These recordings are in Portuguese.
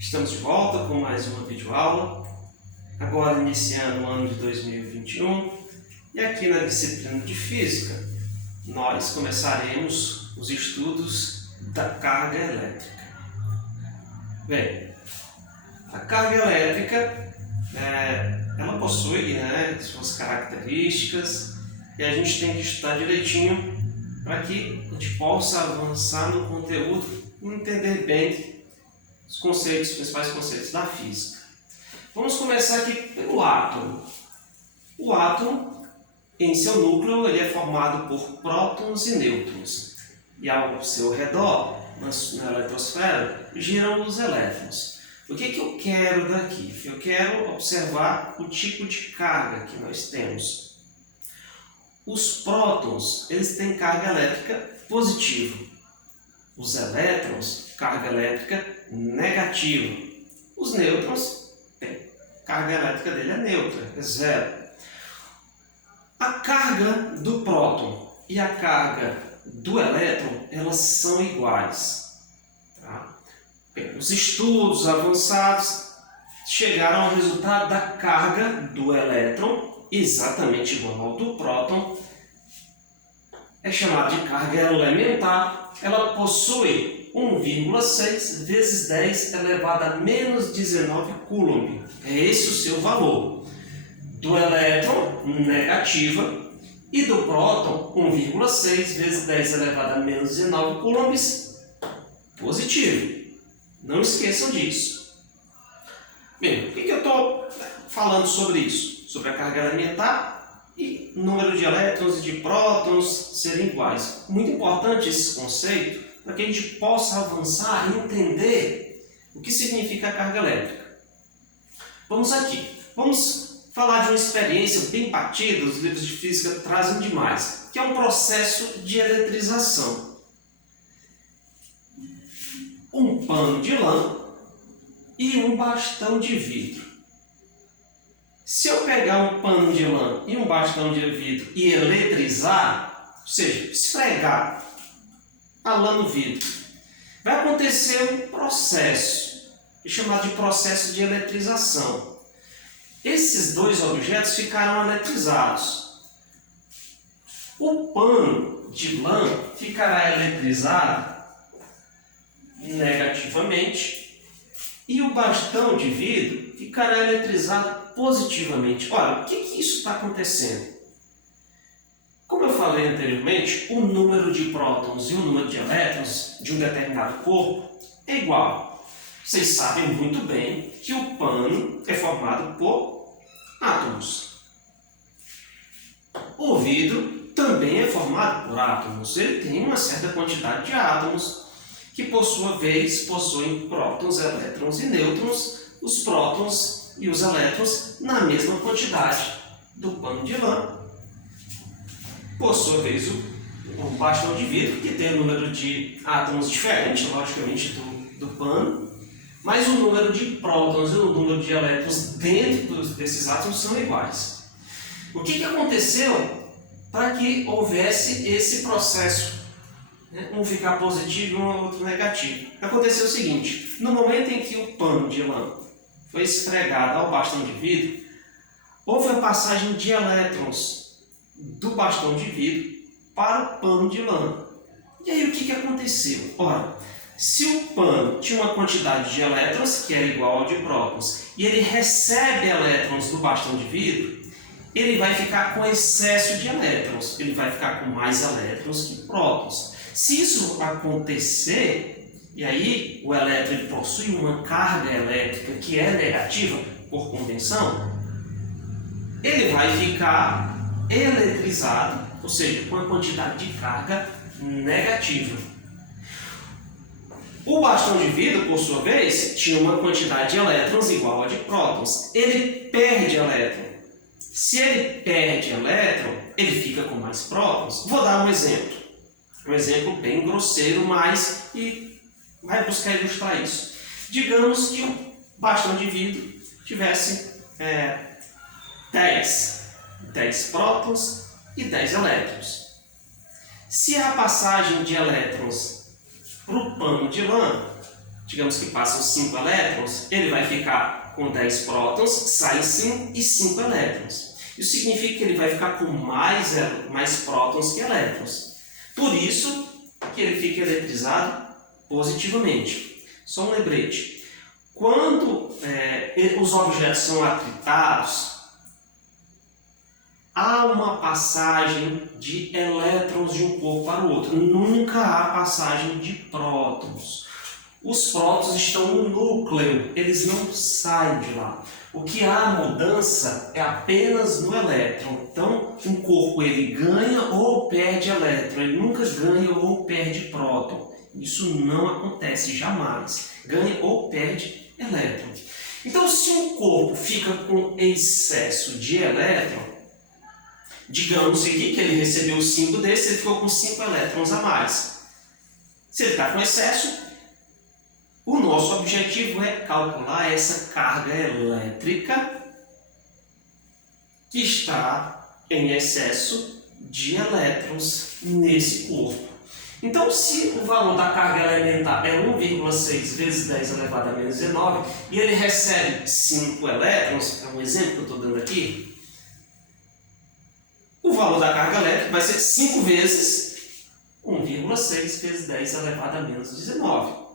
Estamos de volta com mais uma videoaula, agora iniciando o ano de 2021, e aqui na disciplina de Física nós começaremos os estudos da carga elétrica. Bem, a carga elétrica ela possui suas características e a gente tem que estudar direitinho para que a gente possa avançar no conteúdo e entender bem os principais conceitos da física. Vamos começar aqui pelo átomo. O átomo, em seu núcleo, ele é formado por prótons e nêutrons. E ao seu redor, na eletrosfera, giram os elétrons. O que eu quero daqui? Eu quero observar o tipo de carga que nós temos. Os prótons, eles têm carga elétrica positiva. Os elétrons, carga elétrica negativa. Os nêutrons, carga elétrica dele é neutra, é zero. A carga do próton e a carga do elétron, elas são iguais. Tá? Bem, os estudos avançados chegaram ao resultado da carga do elétron exatamente igual ao do próton. É chamada de carga elementar. Ela possui 1,6 vezes 10 elevado a menos 19 coulomb. É esse o seu valor. Do elétron, negativa, e do próton, 1,6 vezes 10 elevado a menos 19 coulombs, positivo. Não esqueçam disso. Bem, por que eu estou falando sobre isso? Sobre a carga elementar e número de elétrons e de prótons serem iguais. Muito importante esse conceito para que a gente possa avançar e entender o que significa a carga elétrica. Vamos aqui. Vamos falar de uma experiência bem batida, os livros de física trazem demais, que é um processo de eletrização. Um pano de lã e um bastão de vidro. Se eu pegar um pano de lã e um bastão de vidro e eletrizar, ou seja, esfregar a lã no vidro, vai acontecer um processo, chamado de processo de eletrização. Esses dois objetos ficarão eletrizados. O pano de lã ficará eletrizado negativamente e o bastão de vidro ficará eletrizado positivamente. Olha, o que isso está acontecendo? Como eu falei anteriormente, o número de prótons e o número de elétrons de um determinado corpo é igual. Vocês sabem muito bem que o pano é formado por átomos. O vidro também é formado por átomos. Ele tem uma certa quantidade de átomos que, por sua vez, possuem prótons, elétrons e nêutrons. Os prótons e os elétrons na mesma quantidade do pano de lã. Por sua vez, o bastão de vidro, que tem um número de átomos diferente, logicamente, do pano, mas o número de prótons e o número de elétrons dentro desses átomos são iguais. O que aconteceu para que houvesse esse processo? Um ficar positivo e um outro negativo. Aconteceu o seguinte: no momento em que o pano de lã foi esfregado ao bastão de vidro, houve a passagem de elétrons do bastão de vidro para o pano de lã. E aí o que aconteceu? Ora, se o pano tinha uma quantidade de elétrons que era igual ao de prótons e ele recebe elétrons do bastão de vidro, ele vai ficar com excesso de elétrons, ele vai ficar com mais elétrons que prótons. Se isso acontecer, e aí o elétron ele possui uma carga elétrica que é negativa por convenção, ele vai ficar eletrizado, ou seja, com uma quantidade de carga negativa. O bastão de vidro, por sua vez, tinha uma quantidade de elétrons igual a de prótons. Ele perde elétron. Se ele perde elétron, ele fica com mais prótons. Vou dar um exemplo. Um exemplo bem grosseiro, mas que vai buscar ilustrar isso. Digamos que um bastão de vidro tivesse 10 prótons e 10 elétrons. Se a passagem de elétrons para o pano de lã digamos que passam 5 elétrons, ele vai ficar com 10 prótons, saem 5 e 5 elétrons. Isso significa que ele vai ficar com mais prótons que elétrons. Por isso que ele fica eletrizado positivamente. Só um lembrete. Quando os objetos são atritados, há uma passagem de elétrons de um corpo para o outro. Nunca há passagem de prótons. Os prótons estão no núcleo, eles não saem de lá. O que há mudança é apenas no elétron. Então, um corpo ele ganha ou perde elétron, ele nunca ganha ou perde próton. Isso não acontece jamais. Ganha ou perde elétron. Então, se um corpo fica com excesso de elétron, digamos aqui que ele recebeu 5 desses, ele ficou com 5 elétrons a mais. Se ele está com excesso, o nosso objetivo é calcular essa carga elétrica que está em excesso de elétrons nesse corpo. Então, se o valor da carga elementar é 1,6 vezes 10 elevado a menos 19 e ele recebe 5 elétrons, é um exemplo que eu estou dando aqui, o valor da carga elétrica vai ser 5 vezes 1,6 vezes 10 elevado a menos 19.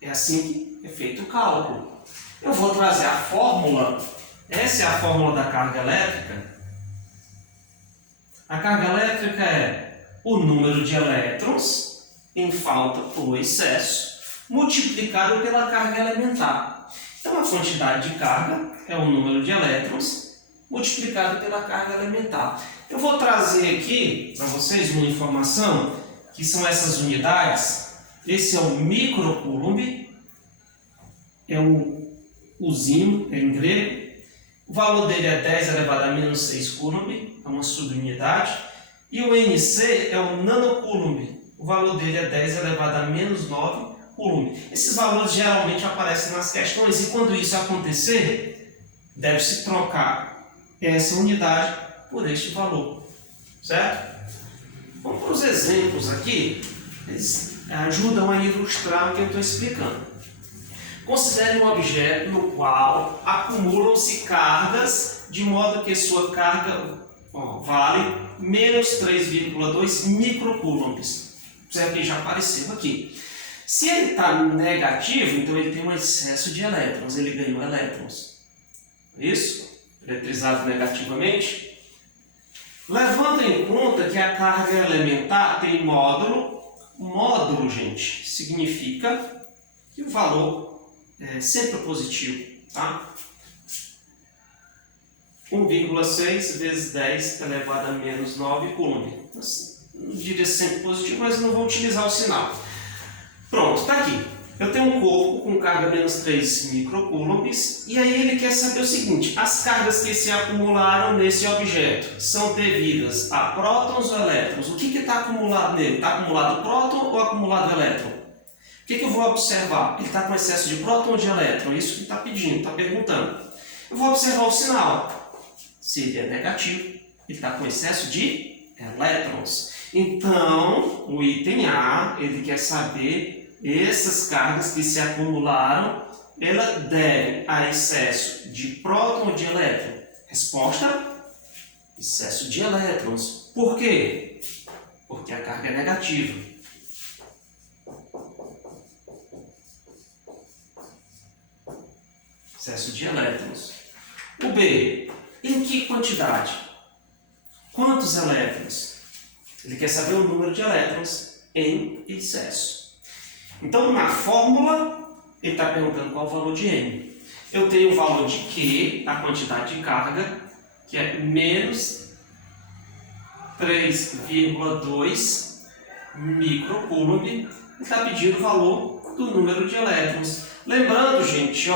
É assim que é feito o cálculo. Eu vou trazer a fórmula. Essa é a fórmula da carga elétrica. A carga elétrica é o número de elétrons em falta ou excesso multiplicado pela carga elementar. Então, a quantidade de carga é o número de elétrons multiplicado pela carga elementar. Eu vou trazer aqui para vocês uma informação que são essas unidades. Esse é o microcoulomb, é o usino, é em grego. O valor dele é 10 elevado a menos 6 coulomb, é uma subunidade. E o NC é o nanocoulomb, o valor dele é 10 elevado a menos 9 coulomb. Esses valores geralmente aparecem nas questões e quando isso acontecer, deve-se trocar essa unidade por este valor, certo? Vamos para os exemplos aqui. Eles ajudam a ilustrar o que eu estou explicando. Considere um objeto no qual acumulam-se cargas de modo que sua carga vale menos 3,2 microcoulombs. Isso aqui já apareceu aqui. Se ele está negativo, então ele tem um excesso de elétrons, ele ganhou elétrons. Isso? Eletrizado negativamente. Levando em conta que a carga elementar tem módulo. Módulo, gente, significa que o valor é sempre positivo, tá? 1,6 vezes 10 elevado a menos 9 coulomb. Não diria sempre positivo, mas não vou utilizar o sinal. Pronto, está aqui. Eu tenho um corpo com carga menos 3 microcoulombs e aí ele quer saber o seguinte: as cargas que se acumularam nesse objeto são devidas a prótons ou elétrons? O que está acumulado nele? Está acumulado próton ou acumulado elétron? O que eu vou observar? Ele está com excesso de próton ou de elétron? Isso que está pedindo, está perguntando. Eu vou observar o sinal. Se ele é negativo, ele está com excesso de elétrons. Então, o item A, ele quer saber essas cargas que se acumularam, ela deve a excesso de próton ou de elétron? Resposta: excesso de elétrons. Por quê? Porque a carga é negativa. Excesso de elétrons. O B, em que quantidade? Quantos elétrons? Ele quer saber o número de elétrons em excesso. Então, na fórmula, ele está perguntando qual é o valor de M. Eu tenho o valor de Q, a quantidade de carga, que é menos 3,2 microcoulomb. Ele está pedindo o valor do número de elétrons. Lembrando, gente,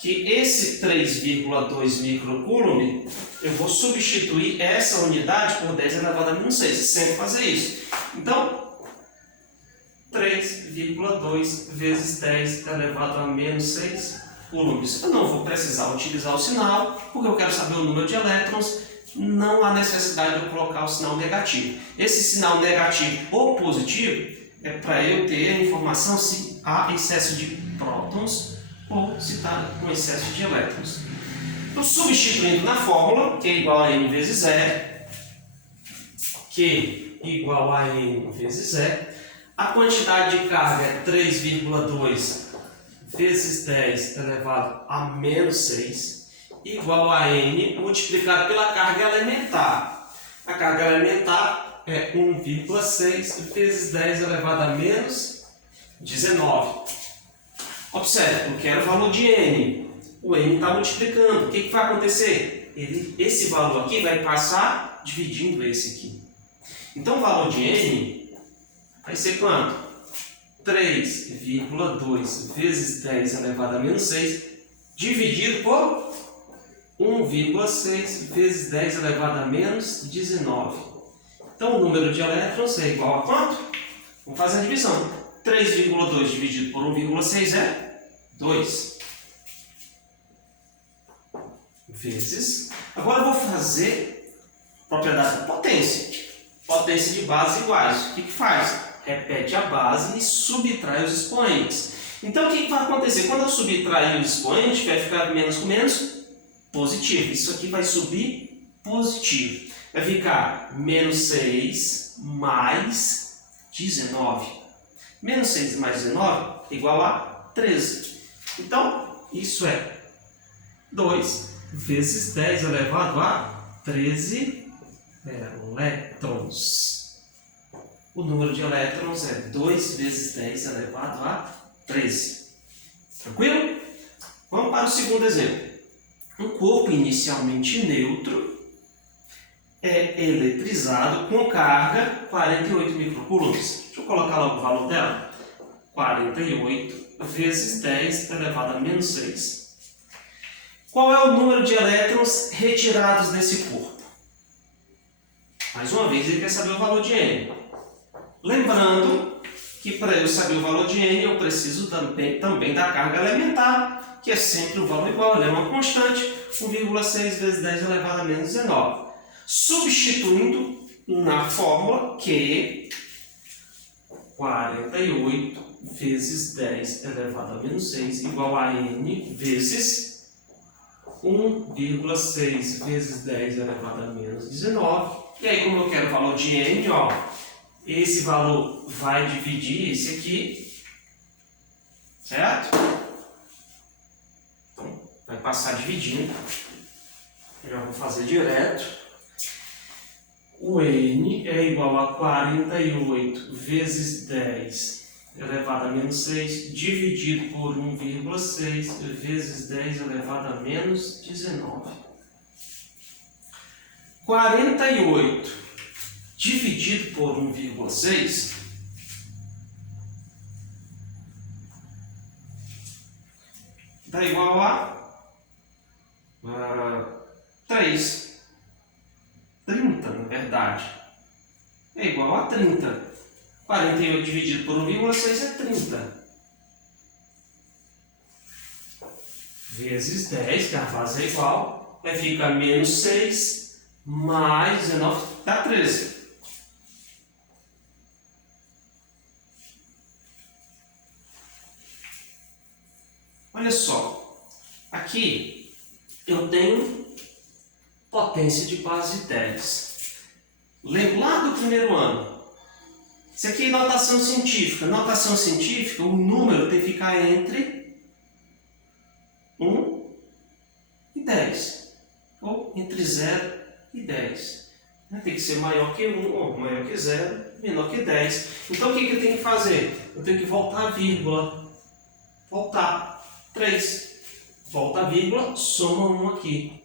que esse 3,2 microcoulomb, eu vou substituir essa unidade por 10 elevado a menos 6. Sempre fazer isso. Então, 3,2 vezes 10 elevado a menos 6 coulombs. Eu não vou precisar utilizar o sinal, porque eu quero saber o número de elétrons. Não há necessidade de eu colocar o sinal negativo. Esse sinal negativo ou positivo é para eu ter a informação se há excesso de prótons ou se está com excesso de elétrons. Então, substituindo na fórmula, Q igual a M vezes E, Q igual a M vezes E, a quantidade de carga é 3,2 vezes 10 elevado a menos 6, igual a N multiplicado pela carga elementar. A carga elementar é 1,6 vezes 10 elevado a menos 19. Observe, eu quero o valor de N. O N está multiplicando. O que vai acontecer? Esse valor aqui vai passar dividindo esse aqui. Então, o valor de N vai ser quanto? 3,2 vezes 10 elevado a menos 6 dividido por 1,6 vezes 10 elevado a menos 19. Então, o número de elétrons é igual a quanto? Vamos fazer a divisão. 3,2 dividido por 1,6 é 2. Vezes. Agora eu vou fazer propriedade da potência. Potência de base iguais. O que faz? Repete a base e subtrai os expoentes. Então, o que vai acontecer? Quando eu subtrair os expoentes, vai ficar menos com menos positivo. Isso aqui vai subir positivo. Vai ficar menos 6 mais 19. Menos 6 mais 19 é igual a 13. Então, isso é 2 vezes 10 elevado a 13 elétrons. O número de elétrons é 2 vezes 10 elevado a 13. Tranquilo? Vamos para o segundo exemplo. Um corpo inicialmente neutro é eletrizado com carga 48 microcoulombs. Deixa eu colocar logo o valor dela. 48 vezes 10 elevado a menos 6. Qual é o número de elétrons retirados desse corpo? Mais uma vez, ele quer saber o valor de N. Lembrando que para eu saber o valor de N, eu preciso também da carga elementar, que é sempre um valor igual, ela é uma constante, 1,6 vezes 10 elevado a menos 19. Substituindo na fórmula que 48 vezes 10 elevado a menos 6 igual a N vezes 1,6 vezes 10 elevado a menos 19. E aí, como eu quero o valor de N, ó, esse valor vai dividir esse aqui, certo? Então, vai passar dividindo. Eu já vou fazer direto. O N é igual a 48 vezes 10 elevado a menos 6 dividido por 1,6 vezes 10 elevado a menos 19. 48 dividido por 1,6 dá igual a 3. 30, na verdade. É igual a 30. 48 dividido por 1,6 é 30. Vezes 10, que a base é igual. Aí fica menos 6 mais 19, dá 13. Olha só. Aqui eu tenho potência de base 10. Lembro lá do primeiro ano. Isso aqui é notação científica. Notação científica, o número tem que ficar entre 1 e 10. Ou entre 0 e 10. Tem que ser maior que 1, ou maior que 0, menor que 10. Então o que eu tenho que fazer? Eu tenho que voltar a vírgula. Voltar. 3. Volta a vírgula, soma 1 aqui.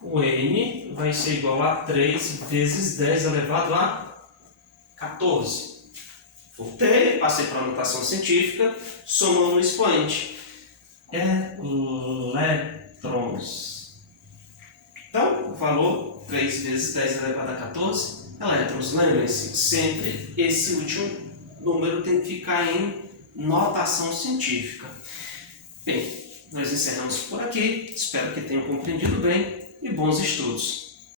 O N vai ser igual a 3 vezes 10 elevado a 14. Voltei, passei para a notação científica, somando o expoente. Elétrons. Então, o valor 3 vezes 10 elevado a 14 elétrons. Lembrem-se, sempre esse último número tem que ficar em notação científica. Bem, nós encerramos por aqui. Espero que tenham compreendido bem e bons estudos.